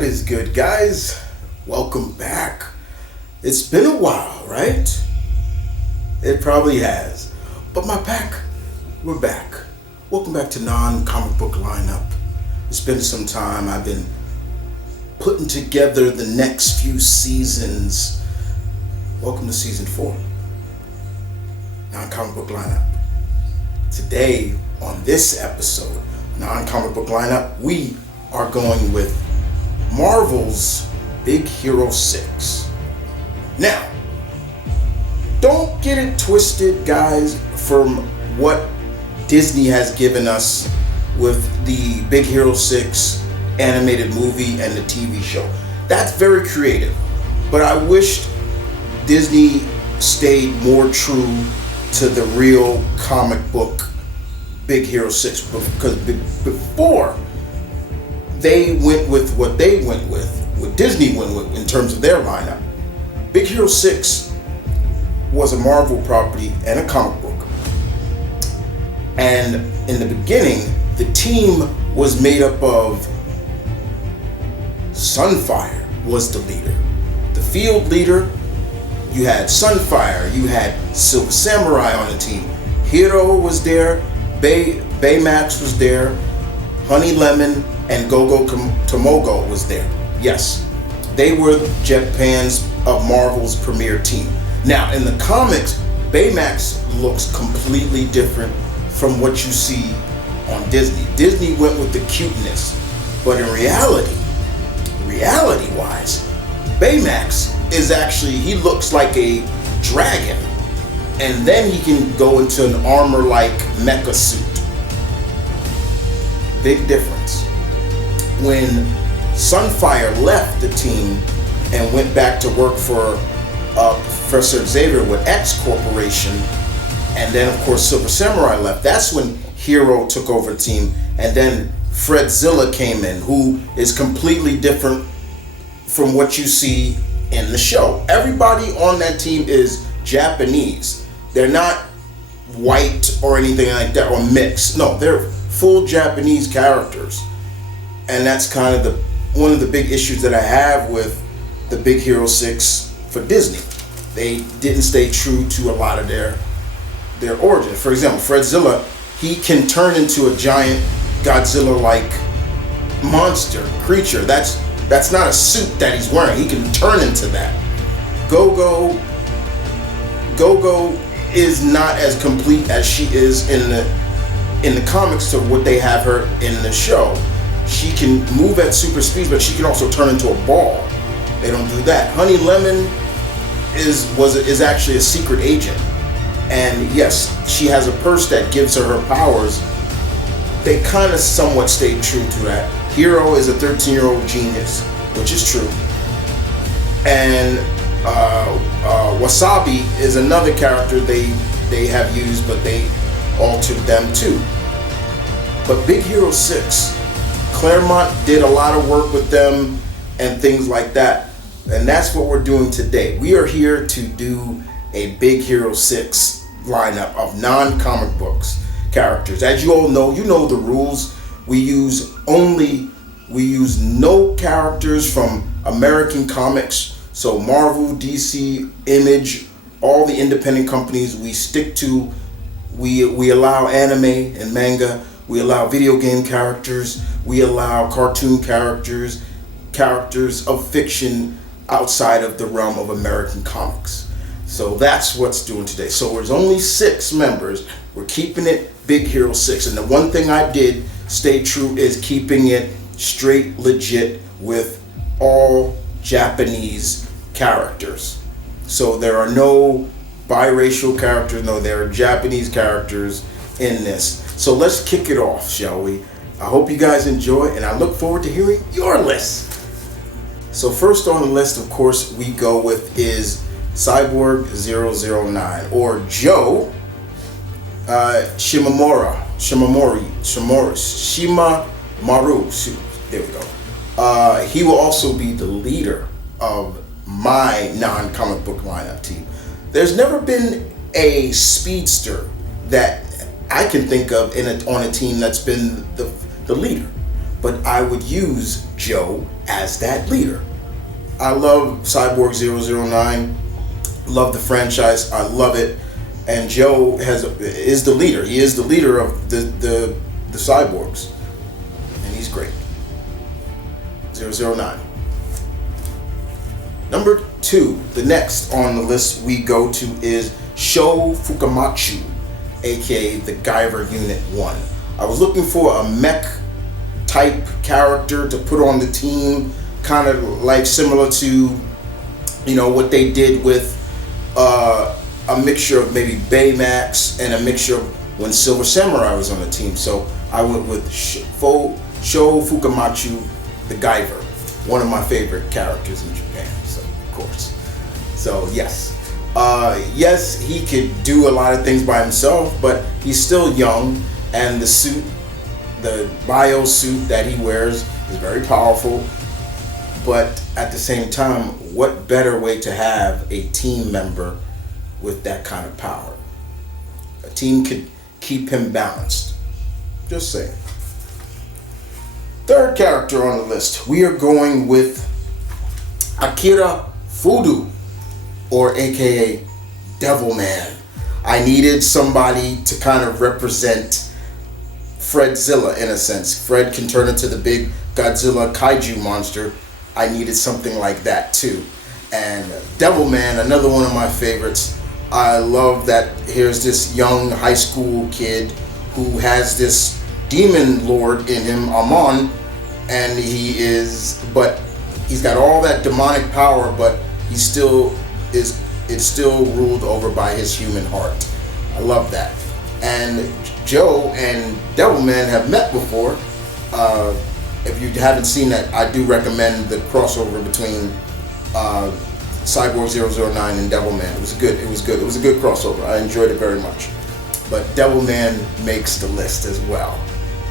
What is good, guys? Welcome back. It's been a while, right? It probably has. But we're back. Welcome back to Non-Comic Book Lineup. It's been some time. I've been putting together the next few seasons. Welcome to season 4. Non-Comic Book Lineup. Today, on this episode, Non-Comic Book Lineup, we are going with Marvel's Big Hero 6. Now, don't get it twisted, guys, from what Disney has given us with the Big Hero 6 animated movie and the TV show. That's very creative, but I wished Disney stayed more true to the real comic book Big Hero 6, because before they went with what they went with, what Disney went with in terms of their lineup, Big Hero 6 was a Marvel property and a comic book. And in the beginning, the team was made up of Sunfire was the leader. The field leader, you had Sunfire, you had Silver Samurai on the team. Hero was there, Baymax was there, Honey Lemon and Gogo Tomogo was there. Yes, they were Japan's of Marvel's premier team. Now, in the comics, Baymax looks completely different from what you see on Disney. Disney went with the cuteness, but in reality-wise, Baymax is actually, he looks like a dragon, and then he can go into an armor-like mecha suit. Big difference. When Sunfire left the team and went back to work for Professor Xavier with X Corporation, and then of course Silver Samurai left, that's when Hero took over the team, and then Fredzilla came in, who is completely different from what you see in the show. Everybody on that team is Japanese. They're not white or anything like that, or mixed. No, they're full Japanese characters. And that's kind of one of the big issues that I have with the Big Hero 6 for Disney. They didn't stay true to a lot of their origin. For example, Fredzilla, he can turn into a giant Godzilla-like monster, creature. That's not a suit that he's wearing. He can turn into that. Gogo is not as complete as she is in the comics to what they have her in the show. She can move at super speed, but she can also turn into a ball. They don't do that. Honey Lemon is actually a secret agent, and yes, she has a purse that gives her powers. They kind of somewhat stayed true to that. Hero is a 13-year-old genius, which is true, and Wasabi is another character they have used, but they altered them too. But Big Hero 6, Claremont did a lot of work with them and things like that, and that's what we're doing today. We are here to do a Big Hero 6 lineup of non-comic books characters. As you all know, you know the rules. We use no characters from American comics, so Marvel, DC, Image, all the independent companies we stick to. We allow anime and manga. We allow video game characters. We allow cartoon characters of fiction outside of the realm of American comics. So that's what's doing today. So there's only 6 members. We're keeping it Big Hero 6. And the one thing I did stay true is keeping it straight legit with all Japanese characters. So there are no biracial characters. No, there are Japanese characters in this. So let's kick it off, shall we? I hope you guys enjoy, and I look forward to hearing your list. So first on the list, of course, we go with is Cyborg 009, or Joe Shimamaru. There we go. He will also be the leader of my non-comic book lineup team. There's never been a speedster that I can think of on a team that's been the leader. but I would use Joe as that leader. I love Cyborg 009. Love the franchise. I love it. And Joe is the leader. He is the leader of the Cyborgs. And he's great. 009. Number 2, the next on the list we go to is Sho Fukamatsu, aka the Guyver Unit 1. I was looking for a mech type character to put on the team, kind of like similar to, what they did with a mixture of maybe Baymax and a mixture of when Silver Samurai was on the team. So I went with Sho Fukamatsu, the Guyver, one of my favorite characters in Japan. So of course, so yes, he could do a lot of things by himself, but he's still young, and the suit, the bio suit that he wears is very powerful. But at the same time, what better way to have a team member with that kind of power? A team could keep him balanced. Just saying. Third character on the list, we are going with Akira Fudo, or aka Devilman. I needed somebody to kind of represent Fredzilla in a sense. Fred can turn into the big Godzilla kaiju monster. I needed something like that too. And Devilman, another one of my favorites. I love that here's this young high school kid who has this demon lord in him, Amon, and he's got all that demonic power, but it's still ruled over by his human heart. I love that. And Joe and Devilman have met before. If you haven't seen that, I do recommend the crossover between Cyborg 009 and Devilman. It was good. It was a good crossover. I enjoyed it very much. But Devilman makes the list as well.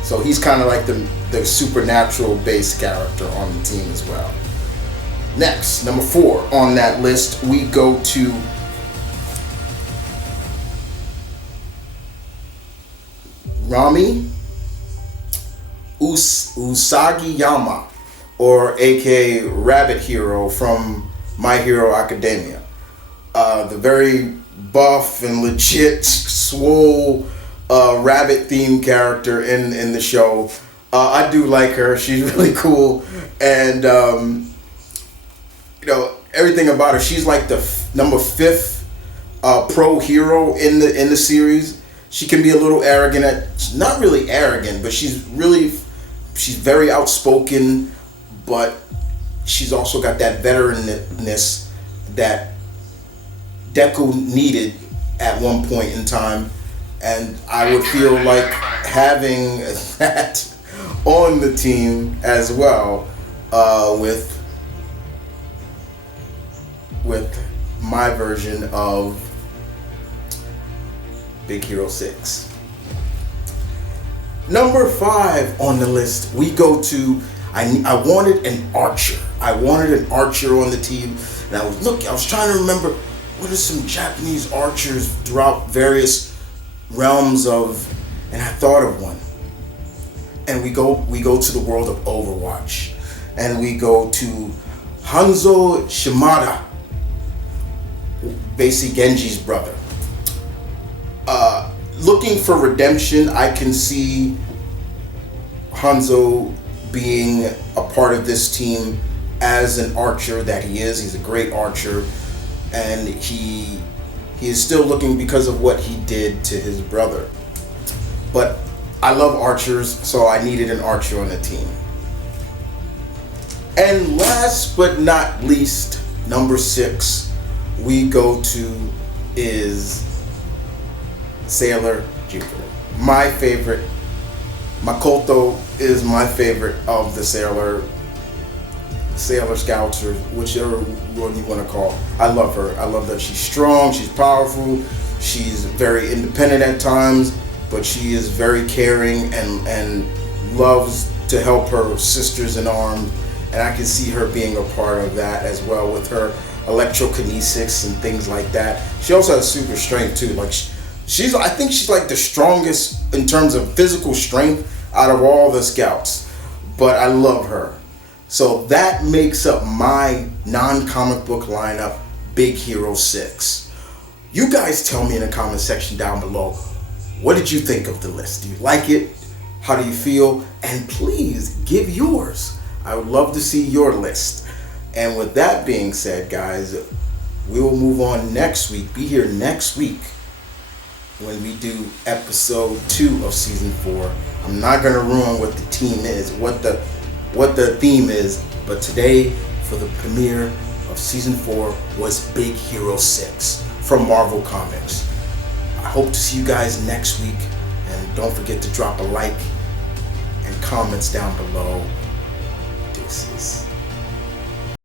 So he's kind of like the supernatural base character on the team as well. Next, number 4 on that list, we go to Rumi Usagiyama, or aka Rabbit Hero from My Hero Academia. The very buff and legit swole rabbit themed character in the show. I do like her. She's really cool, and everything about her. She's like the number 5th pro hero in the series. She can be a little arrogant. Not really arrogant, but she's very outspoken, but she's also got that veteranness that Deku needed at one point in time, and I would feel like having that on the team as well, with my version of Big Hero 6. Number 5 on the list, we go to, I wanted an archer. I wanted an archer on the team, and I was trying to remember what are some Japanese archers throughout various realms of, and I thought of one. And we go to the world of Overwatch, and we go to Hanzo Shimada, basically Genji's brother. Looking for redemption, I can see Hanzo being a part of this team as an archer that he is. He's a great archer, and he is still looking because of what he did to his brother. But I love archers, so I needed an archer on the team. And last but not least, number 6 we go to is Sailor Jupiter. My favorite. Makoto is my favorite of the Sailor Scouts, or whichever one you want to call. I love her. I love that she's strong, she's powerful, she's very independent at times, but she is very caring and loves to help her sisters in arms. And I can see her being a part of that as well with her electrokinesis and things like that. She also has super strength too. Like I think she's like the strongest in terms of physical strength out of all the scouts. but I love her. So that makes up my non-comic book lineup, Big Hero 6. You guys tell me in the comment section down below, what did you think of the list? Do you like it? How do you feel? And please give yours. I would love to see your list. And with that being said, guys, we will move on next week. Be here next week when we do episode 2 of season 4. I'm not gonna ruin what the team is, what the theme is, but today for the premiere of season 4 was Big Hero 6 from Marvel Comics. I hope to see you guys next week, and don't forget to drop a like and comments down below. This is